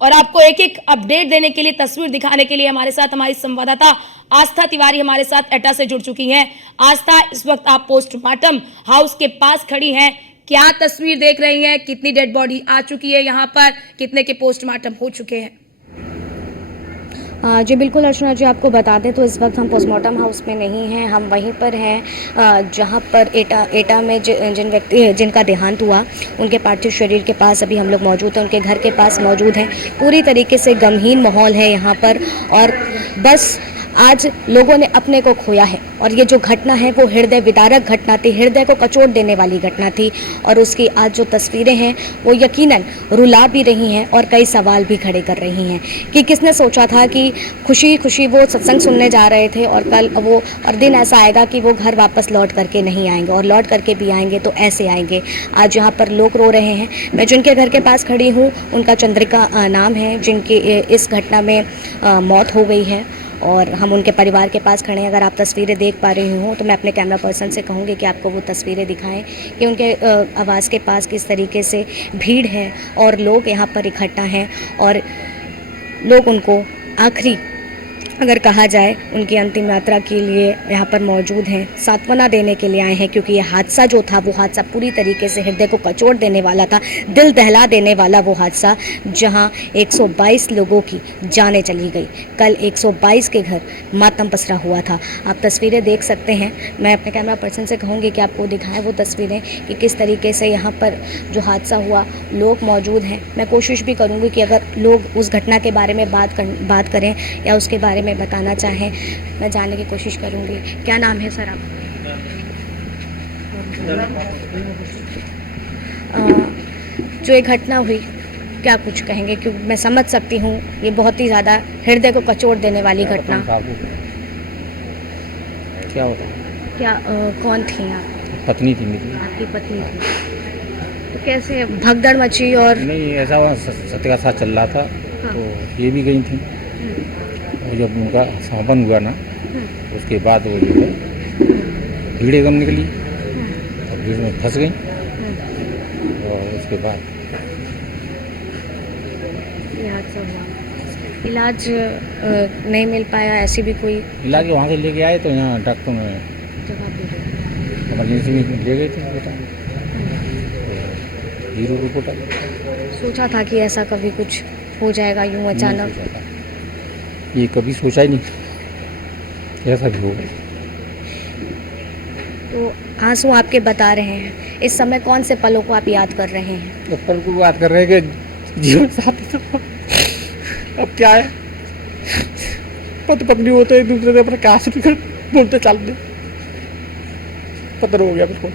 और आपको एक एक अपडेट देने के लिए, तस्वीर दिखाने के लिए हमारे साथ हमारी संवाददाता आस्था तिवारी हमारे साथ एटा से जुड़ चुकी हैं। आस्था, इस वक्त आप पोस्टमार्टम हाउस के पास खड़ी हैं, क्या तस्वीर देख रही हैं? कितनी डेड बॉडी आ चुकी है यहाँ पर, कितने के पोस्टमार्टम हो चुके हैं? जी बिल्कुल अर्चना जी, आपको बता दें तो इस वक्त हम पोस्टमार्टम हाउस में नहीं हैं, हम वहीं पर हैं जहां पर एटा में जिन व्यक्ति जिनका देहांत हुआ उनके पार्थिव शरीर के पास अभी हम लोग मौजूद हैं, उनके घर के पास मौजूद हैं। पूरी तरीके से गमहीन माहौल है यहाँ पर और बस आज लोगों ने अपने को खोया है और ये जो घटना है वो हृदय विदारक घटना थी, हृदय को कचोट देने वाली घटना थी और उसकी आज जो तस्वीरें हैं वो यकीनन रुला भी रही हैं और कई सवाल भी खड़े कर रही हैं कि किसने सोचा था कि खुशी खुशी वो सत्संग सुनने जा रहे थे और कल वो और दिन ऐसा आएगा कि वो घर वापस लौट करके नहीं आएंगे और लौट करके भी आएंगे तो ऐसे आएंगे। आज यहाँ पर लोग रो रहे हैं। मैं जिनके घर के पास खड़ी हूँ उनका चंद्रिका नाम है, जिनकी इस घटना में मौत हो गई है और हम उनके परिवार के पास खड़े हैं। अगर आप तस्वीरें देख पा रही हो तो मैं अपने कैमरा पर्सन से कहूँगी कि आपको वो तस्वीरें दिखाएं कि उनके आवास के पास किस तरीके से भीड़ है और लोग यहाँ पर इकट्ठा हैं और लोग उनको आखिरी अगर कहा जाए उनकी अंतिम यात्रा के लिए यहाँ पर मौजूद हैं, सांत्वना देने के लिए आए हैं क्योंकि ये हादसा जो था वो हादसा पूरी तरीके से हृदय को कचोट देने वाला था, दिल दहला देने वाला वो हादसा जहाँ 122 लोगों की जानें चली गई। कल 122 के घर मातम पसरा हुआ था। आप तस्वीरें देख सकते हैं। मैं अपने कैमरा पर्सन से कहूँगी कि आपको दिखाएं वो तस्वीरें कि किस तरीके से यहाँ पर जो हादसा हुआ लोग मौजूद हैं। मैं कोशिश भी करूँगी कि अगर लोग उस घटना के बारे में बात करें या उसके बारे में बताना चाहें, मैं जानने की कोशिश करूंगी। क्या नाम है सर आपका? जो ये घटना हुई क्या कुछ कहेंगे? क्योंकि मैं समझ सकती हूँ ये बहुत ही ज़्यादा हृदय को कचोट देने वाली घटना। क्या होता? क्या कौन थी आप? पत्नी थी मेरी। आपकी पत्नी थी। तो कैसे भगदड़ मची? और नहीं, ऐसा वहाँ सत्य का साथ चल रहा था। हाँ। तो ये भी गई थी और जब उनका समापन हुआ ना उसके बाद वो जो है भीड़ एकदम निकली और भीड़ में फंस गई और उसके बाद ये हादसा हुआ। इलाज नहीं मिल पाया, ऐसी भी कोई इलाज वहाँ से लेके आए तो यहाँ डॉक्टर ने जवाब दे दिया? इमरजेंसी में ले गए थे बेटा, हीरो रिपोर्ट आई। सोचा था कि ऐसा कभी कुछ हो जाएगा यूं अचानक? ये कभी सोचा ही नहीं ऐसा भी होगा। तो आंसू आपके बता रहे हैं, इस समय कौन से पलों को आप याद कर रहे हैं? तो पल को बात कर रहे हैं कि जीवन साथी तो अब क्या है, पति पत्नी होते एक दूसरे से अपने कहा से बोलते चलते पत्र हो गया बिल्कुल,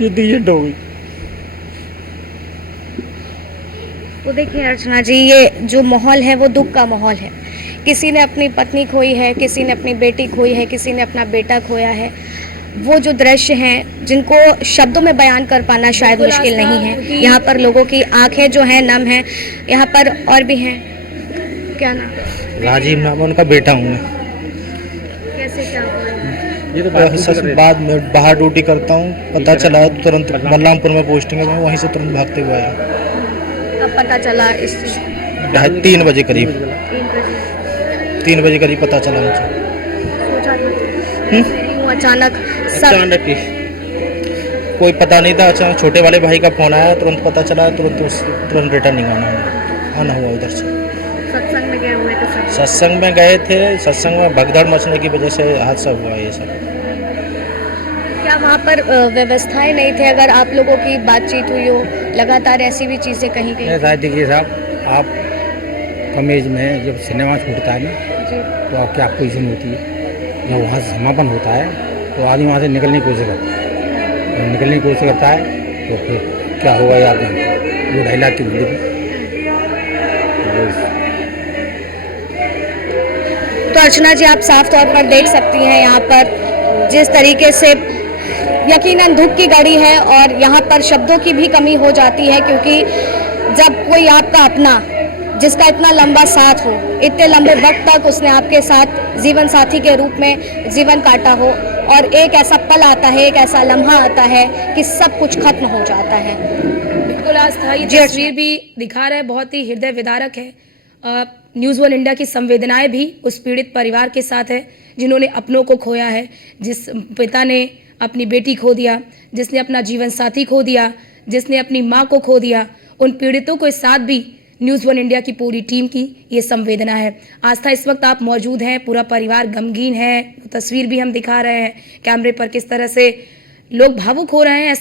ये दीजिए हो गई। तो देखिए अर्चना जी, ये जो माहौल है वो दुख का माहौल है। किसी ने अपनी पत्नी खोई है, किसी ने अपनी बेटी खोई है, किसी ने अपना बेटा खोया है। वो जो दृश्य हैं जिनको शब्दों में बयान कर पाना शायद मुश्किल नहीं है। यहाँ पर लोगों की आंखें जो हैं नम हैं। यहाँ पर और भी हैं। क्या नाम? राजीव नाम है उनका, बेटा हूँ मैं। कैसे क्या हुआ? ये तो बाद में बाहर ड्यूटी करता हूँ, पता चला तुरंत बलरामपुर में पोस्टिंग है, मैं वहीं से तुरंत भागते हुए आया। कब पता चला इस चीज़? 3 बजे करीब, 3 बजे। 3 बजे करीब पता चला मुझे। सोचा था यूं अचानक सब? अचानक ही कोई पता नहीं था। अचानक छोटे वाले भाई का फोन आया, तुरंत पता चला, तुरंत रिटर्निंग आना हुआ उधर से। सत्संग में गए हुए थे सब? सत्संग में गए थे, सत्संग में भगदड़ मचने की वजह से हादसा हुआ ये सब। क्या वहाँ पर व्यवस्थाएं नहीं थे? अगर आप लोगों की बातचीत हुई हो, लगातार ऐसी भी चीज़ें कहीं गई? शायद देखिए साहब, आप कम एज में जब सिनेमा छूटता है ना जी। तो आपकी क्या पोजीशन होती है। जब वहाँ से समापन होता है तो आदमी वहाँ से निकलने की कोशिश करता है। जब निकलने की कोशिश करता है तो फिर क्या होगा याद नहीं, वो 2.5 लाख की भीड़। तो अर्चना जी, आप साफ तौर पर देख सकती हैं यहाँ पर जिस तरीके से यकीनन दुख की घड़ी है और यहाँ पर शब्दों की भी कमी हो जाती है क्योंकि जब कोई आपका अपना जिसका इतना लंबा साथ हो, इतने लंबे वक्त तक उसने आपके साथ जीवन साथी के रूप में जीवन काटा हो और एक ऐसा पल आता है, एक ऐसा लम्हा आता है कि सब कुछ खत्म हो जाता है। बिल्कुल आस्था, ये जी, अर्चना। तस्वीर भी दिखा रहा है, बहुत ही हृदय विदारक है। न्यूज़ वन इंडिया की संवेदनाएं भी उस पीड़ित परिवार के साथ है जिन्होंने अपनों को खोया है, जिस पिता ने अपनी बेटी खो दिया, जिसने अपना जीवन साथी खो दिया, जिसने अपनी माँ को खो दिया। उन पीड़ितों के साथ भी न्यूज़ वन इंडिया की पूरी टीम की ये संवेदना है। आस्था, इस वक्त आप मौजूद हैं, पूरा परिवार गमगीन है, तस्वीर भी हम दिखा रहे हैं कैमरे पर किस तरह से लोग भावुक हो रहे हैं।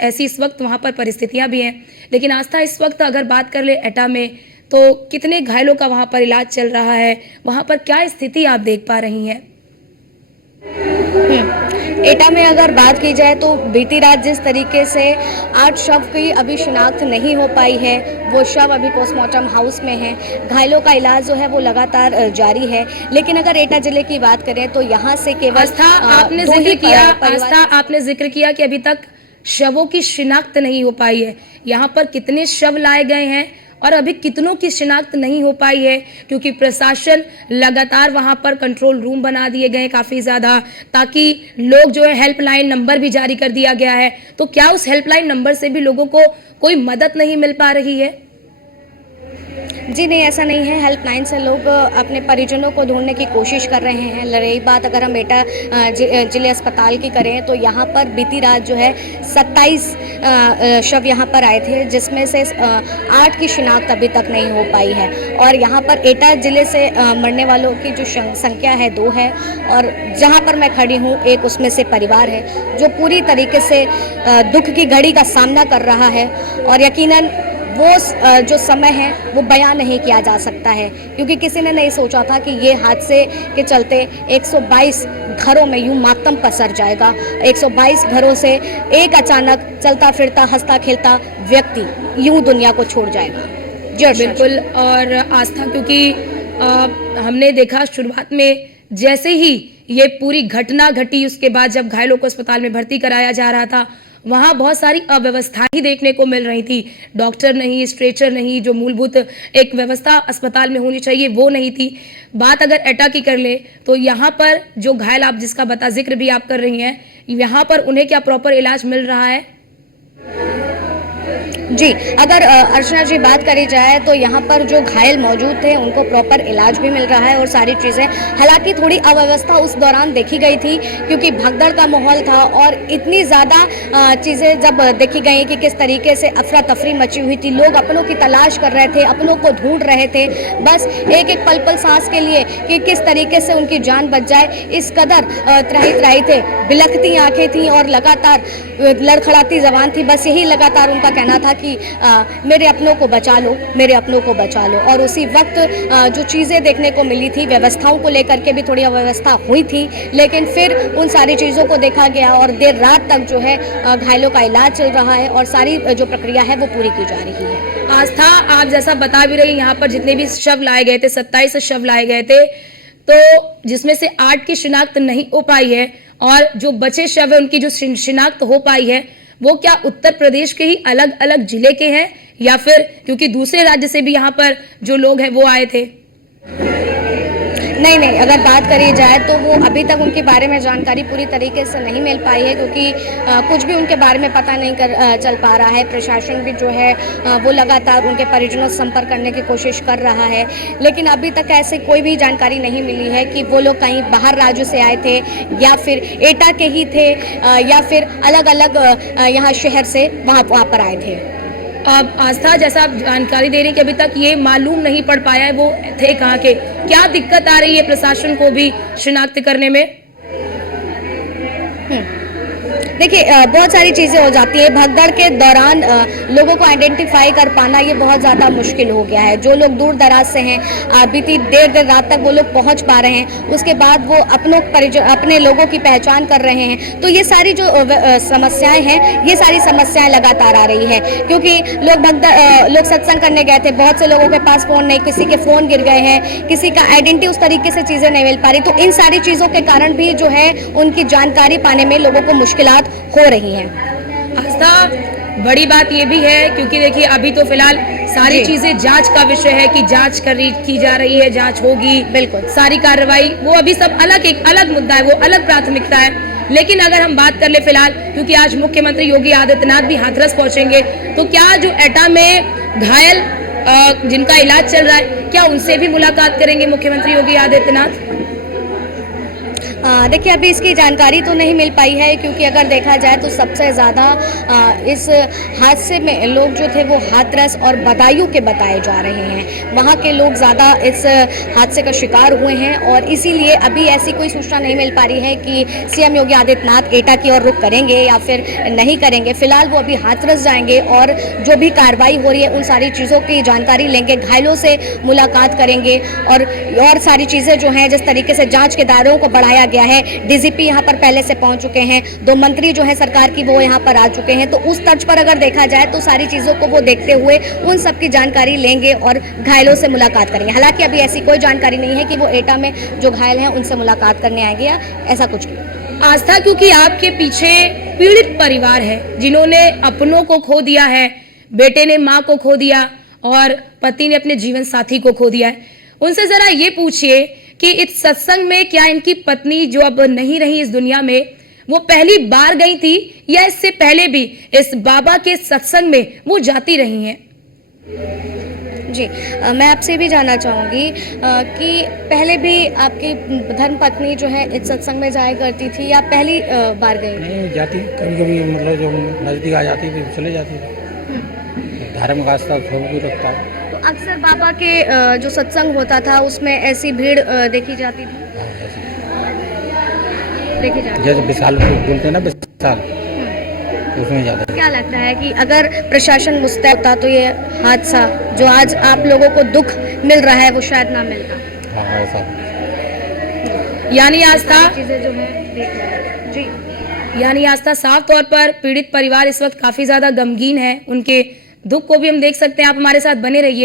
ऐसी इस वक्त वहाँ पर परिस्थितियाँ भी हैं। लेकिन आस्था, इस वक्त अगर बात कर ले एटा में, तो कितने घायलों का वहाँ पर इलाज चल रहा है, वहाँ पर क्या स्थिति आप देख पा रही हैं? एटा में अगर बात की जाए तो बीती रात जिस तरीके से 8 शव की अभी शिनाख्त नहीं हो पाई है, वो शव अभी पोस्टमार्टम हाउस में हैं। घायलों का इलाज जो है वो लगातार जारी है। लेकिन अगर एटा जिले की बात करें तो यहाँ से केवल आस्था, आपने दो ही जिक्र किया, परिवार- आस्था, आपने जिक्र किया कि अभी तक शवों की शिनाख्त नहीं हो पाई है। यहाँ पर कितने शव लाए गए हैं और अभी कितनों की शिनाख्त नहीं हो पाई है, क्योंकि प्रशासन लगातार वहां पर कंट्रोल रूम बना दिए गए काफी ज्यादा, ताकि लोग जो है हेल्पलाइन नंबर भी जारी कर दिया गया है। तो क्या उस हेल्पलाइन नंबर से भी लोगों को कोई मदद नहीं मिल पा रही है? जी नहीं, ऐसा नहीं है। हेल्पलाइन से लोग अपने परिजनों को ढूंढने की कोशिश कर रहे हैं। रही बात अगर हम एटा जिले अस्पताल की करें तो यहाँ पर बीती रात जो है 27 शव यहाँ पर आए थे, जिसमें से 8 की शिनाख्त अभी तक नहीं हो पाई है। और यहाँ पर एटा जिले से मरने वालों की जो संख्या है 2 है, और जहाँ पर मैं खड़ी हूँ एक उसमें से परिवार है जो पूरी तरीके से दुख की घड़ी का सामना कर रहा है। और यकीनन वो जो समय है वो बयान नहीं किया जा सकता है, क्योंकि किसी ने नहीं सोचा था कि ये हादसे के चलते 122 घरों में यूं मातम पसर जाएगा। 122 घरों से एक अचानक चलता फिरता हंसता खेलता व्यक्ति यूं दुनिया को छोड़ जाएगा। जी अर्चना। बिल्कुल। और आस्था, क्योंकि हमने देखा शुरुआत में जैसे ही ये पूरी घटना घटी, उसके बाद जब घायलों को अस्पताल में भर्ती कराया जा रहा था, वहां बहुत सारी अव्यवस्थाएं ही देखने को मिल रही थी। डॉक्टर नहीं, स्ट्रेचर नहीं, जो मूलभूत एक व्यवस्था अस्पताल में होनी चाहिए वो नहीं थी। बात अगर एटा की कर ले तो यहाँ पर जो घायल आप जिसका जिक्र भी आप कर रही हैं, यहाँ पर उन्हें क्या प्रॉपर इलाज मिल रहा है? जी, अगर अर्चना जी बात करी जाए तो यहाँ पर जो घायल मौजूद थे उनको प्रॉपर इलाज भी मिल रहा है और सारी चीज़ें। हालांकि थोड़ी अव्यवस्था उस दौरान देखी गई थी, क्योंकि भगदड़ का माहौल था और इतनी ज़्यादा चीज़ें जब देखी गई कि किस तरीके से अफरा तफरी मची हुई थी। लोग अपनों की तलाश कर रहे थे, अपनों को ढूंढ रहे थे, बस एक एक पल पल सांस के लिए कि किस तरीके से उनकी जान बच जाए। इस कदर त्राही त्राही थे, बिलखती आंखें थी और लगातार लड़खड़ाती जबान थी। बस यही लगातार उनका कहना था कि मेरे अपनों को बचा लो, मेरे अपनों को बचा लो। और उसी वक्त जो चीज़ें देखने को मिली थी, व्यवस्थाओं को लेकर के भी थोड़ी अव्यवस्था हुई थी, लेकिन फिर उन सारी चीज़ों को देखा गया और देर रात तक जो है घायलों का इलाज चल रहा है और सारी जो प्रक्रिया है वो पूरी की जा रही है। आस्था, आप जैसा बता भी रही, यहाँ पर जितने भी शव लाए गए थे, 27 शव लाए गए थे, तो जिसमें से 8 की शिनाख्त नहीं हो पाई है, और जो बचे शव है उनकी जो शिनाख्त हो पाई है वो क्या उत्तर प्रदेश के ही अलग अलग जिले के हैं, या फिर क्योंकि दूसरे राज्य से भी यहाँ पर जो लोग हैं वो आए थे? नहीं, अगर बात करी जाए तो वो अभी तक उनके बारे में जानकारी पूरी तरीके से नहीं मिल पाई है, क्योंकि कुछ भी उनके बारे में पता नहीं चल पा रहा है। प्रशासन भी जो है वो लगातार उनके परिजनों से संपर्क करने की कोशिश कर रहा है, लेकिन अभी तक ऐसे कोई भी जानकारी नहीं मिली है कि वो लोग कहीं बाहर राज्यों से आए थे या फिर एटा के ही थे या फिर अलग अलग यहाँ शहर से वहाँ पर आए थे। अब आस्था, जैसा आप जानकारी दे रही कि अभी तक ये मालूम नहीं पड़ पाया है वो थे कहाँ के, क्या दिक्कत आ रही है प्रशासन को भी शिनाख्त करने में? देखिए, बहुत सारी चीज़ें हो जाती है भगदड़ के दौरान। लोगों को आइडेंटिफाई कर पाना ये बहुत ज़्यादा मुश्किल हो गया है। जो लोग दूर दराज से हैं, बीती देर रात तक वो लोग पहुंच पा रहे हैं, उसके बाद वो अपने लोगों की पहचान कर रहे हैं। तो ये सारी जो समस्याएं हैं, ये सारी समस्याएं लगातार आ रही है, क्योंकि लोग सत्संग करने गए थे, बहुत से लोगों के पास फ़ोन नहीं, किसी के फ़ोन गिर गए हैं, किसी का आइडेंटिटी उस तरीके से चीज़ें नहीं मिल पा रही। तो इन सारी चीज़ों के कारण भी जो है उनकी जानकारी पाने में लोगों को मुश्किलात हो रही हैं। आस्था, बड़ी बात ये भी है, क्योंकि देखिए अभी तो फिलहाल सारी चीजें जांच का विषय है कि जांच की जा रही है, जांच होगी, बिल्कुल सारी कार्रवाई, वो अभी सब अलग एक अलग मुद्दा है, वो अलग प्राथमिकता है। लेकिन अगर हम बात कर ले फिलहाल, क्योंकि आज मुख्यमंत्री योगी आदित्यनाथ भी हाथरस पहुंचेंगे, तो क्या जो एटा में घायल जिनका इलाज चल रहा है, क्या उनसे भी मुलाकात करेंगे मुख्यमंत्री योगी आदित्यनाथ? देखिए, अभी इसकी जानकारी तो नहीं मिल पाई है, क्योंकि अगर देखा जाए तो सबसे ज़्यादा इस हादसे में लोग जो थे वो हाथरस और बदायूं के बताए जा रहे हैं। वहाँ के लोग ज़्यादा इस हादसे का शिकार हुए हैं और इसीलिए अभी ऐसी कोई सूचना नहीं मिल पा रही है कि सीएम योगी आदित्यनाथ एटा की ओर रुख करेंगे या फिर नहीं करेंगे। फिलहाल वो अभी हाथरस जाएंगे और जो भी कार्रवाई हो रही है उन सारी चीज़ों की जानकारी लेंगे, घायलों से मुलाकात करेंगे और सारी चीज़ें जो हैं, जिस तरीके से जाँच के दायरों को बढ़ाया गया है, डीजीपी यहाँ पर पहले से पहुंच चुके हैं, 2 मंत्री जो है सरकार की वो यहाँ पर आ चुके हैं, तो उस तर्ज पर अगर देखा जाए तो सारी चीज़ों को वो देखते हुए उन सब की जानकारी लेंगे और घायलों से मुलाकात करेंगे। हालांकि अभी ऐसी कोई जानकारी नहीं है कि वो एटा में जो घायल हैं उनसे मुलाकात करने आएंगे या ऐसा कुछ नहीं। आस्था, क्योंकि आपके पीछे पीड़ित परिवार है जिन्होंने अपनों को खो दिया है, बेटे ने माँ को खो दिया और पति ने अपने जीवन साथी को खो दिया है, उनसे जरा ये पूछिए कि इस सत्संग में क्या इनकी पत्नी जो अब नहीं रही इस दुनिया में, वो पहली बार गई थी या इससे पहले भी इस बाबा के सत्संग में वो जाती रही हैं? जी, मैं आपसे भी जानना चाहूँगी कि पहले भी आपकी धर्मपत्नी जो है इस सत्संग में जाया करती थी या पहली बार गई? नहीं जाती, कभी कभी मतलब जब नज़दीक आ जाती थी चले जाती थी। धार्मिक आस्था सब भी रखता है। तो अक्सर बाबा के जो सत्संग होता था उसमें ऐसी भीड़ देखी जाती थी? हाँ, ऐसे। देखी जाती जैसे विशाल बोलते हैं ना, विशाल, उसमें ज़्यादा। क्या लगता है कि अगर प्रशासन मुस्तैद होता तो ये हादसा जो आज आप लोगों को दुख मिल रहा है वो शायद ना मिलता? हाँ, ऐसा। यानी आस्था, चीजें जो है देख रहे हैं। जी, यानी आस्था, साफ तौर पर पीड़ित परिवार इस वक्त काफी ज्यादा गमगीन है, उनके दुख को भी हम देख सकते हैं। आप हमारे साथ बने रहिए।